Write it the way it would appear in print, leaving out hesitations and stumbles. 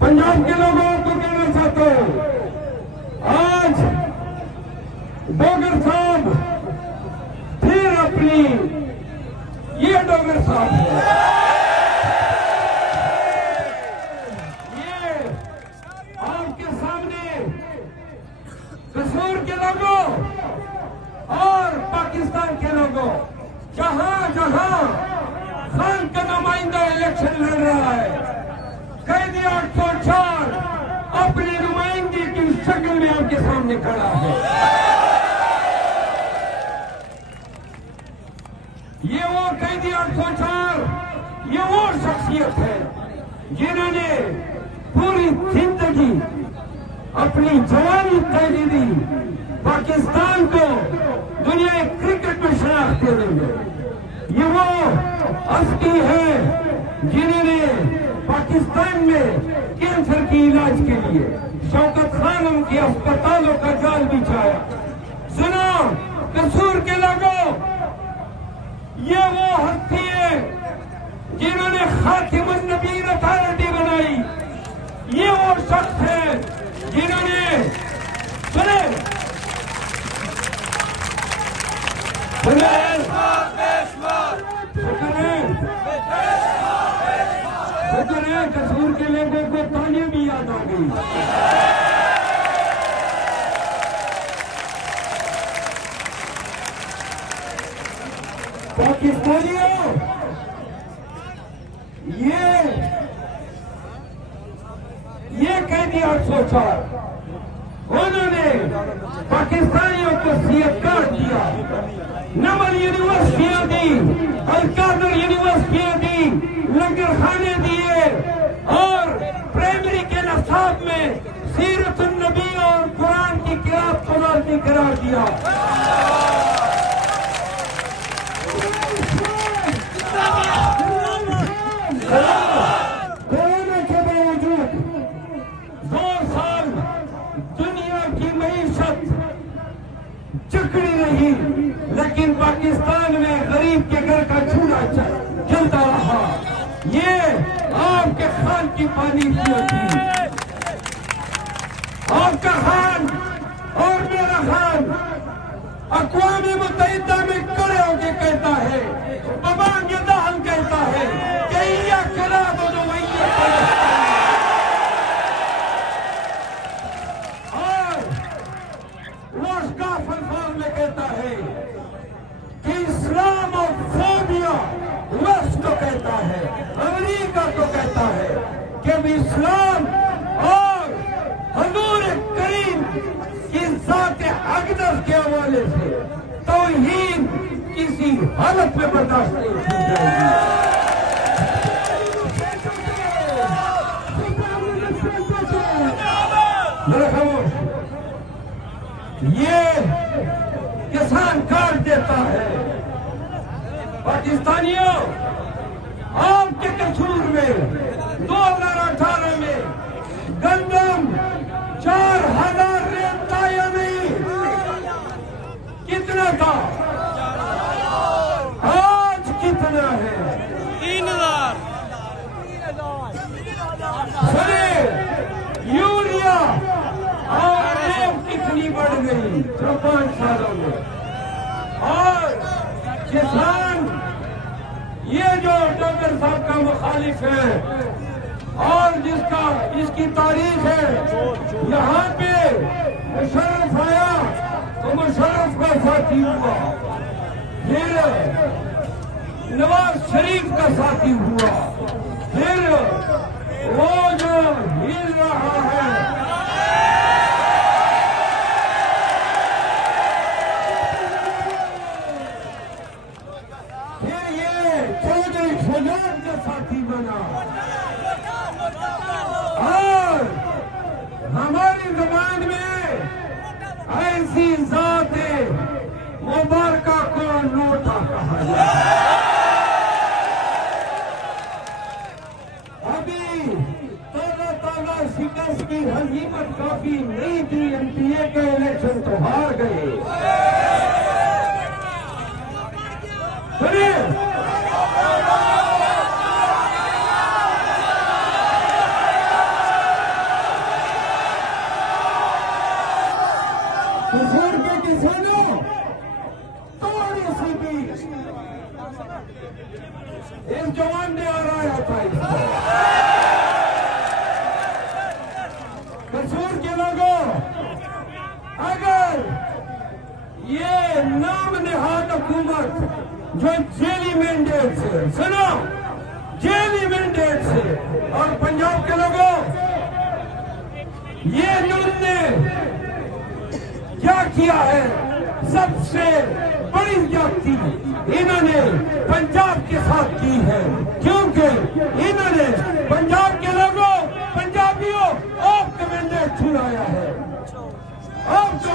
पंजाब के लोगों को कहना चाहता हूं, आज डोगर साहब फिर अपनी, ये डोगर साहब है, ये आपके सामने कसूर के लोगों और पाकिस्तान के लोगों, जहां जहां खान का नुमाइंदा इलेक्शन लड़ रहा है, कैदी 804 अपनी नुमाइंदगी की शक्ल में आपके सामने खड़ा है। ये वो कैदी 804, ये वो शख्सियत है जिन्होंने पूरी जिंदगी अपनी जवानी कैदी दी पाकिस्तान को दुनिया क्रिकेट में शनाख्त देंगे। ये वो हस्ती है जिन्होंने पाकिस्तान में कैंसर के इलाज के लिए शौकत खानम के अस्पतालों का जाल बिछाया। सुनो कसूर के लोगों, ये वो हस्ती है जिन्होंने खातिमुन नबीय्यीन अथॉरिटी बनाई। ये वो शख्स है जिन्होंने सुने कसूर के लोगों को तालियां भी याद आ गई। पाकिस्तानियों, ये कैदी 804 उन्होंने पाकिस्तानियों को सीएफ कार्ड दिया, नमल यूनिवर्सिटियां दी, अलकादर यूनिवर्सिटियां दी, लंगर खाने दिए और प्राइमरी के नसाब में सीरतुन नबी और कुरान की किरात को लाजमी करार दिया। कोरोना के बावजूद 2 साल दुनिया की मईशत चिकनी रही, लेकिन पाकिस्तान में गरीब के घर का चूल्हा जलता रहा। ये आपके खान की पानी थी। आपका खान और मेरा खान अक़वाम मुत्तहिदा में खड़े होकर कहता है, बबांग दहन कहता है कि या करा दो और वोस्काफ अल्फाज में कहता है कि इस्लाम और फोबिया वेस्ट को कहता है, अमेरिका को कहता है कि इस्लाम और हुजूर करीम की ज़ात अक़दस के हवाले से तौहीन किसी हालत में बर्दाश्त नहीं की जाएगी। ये किसान कार्ड देता है। पाकिस्तानियों, आपके कसूर में 2018 में गंदम 4000 रेता या नहीं, कितना था? आज कितना है? 3000। सुने, यूरिया और कितनी बढ़ गई 5 सालों में। और किसान, ये जो डॉक्टर साहब का मुखालिफ है और इसकी तारीख है, यहाँ पे मुशर्रफ आया तो मुशर्रफ का साथी हुआ, फिर नवाज शरीफ का साथी हुआ, फिर वो जो हिल रहा है के साथी बना। और हमारी जुबान में ऐसी जात मुबारका को नोटा कहा जाए। अभी ताला शिकस्त की हजीमत काफी नहीं थी, एमपीए के इलेक्शन तो हार गए। सुनिए, सुनो, जेली मैंडेट से। और पंजाब के लोगों, ये इन्होंने क्या किया है, सबसे बड़ी ज्यादती इन्होंने पंजाब के साथ की है, क्योंकि इन्होंने पंजाब के लोगों, पंजाबियों, आपका मैंडेट छुड़ाया है, आपको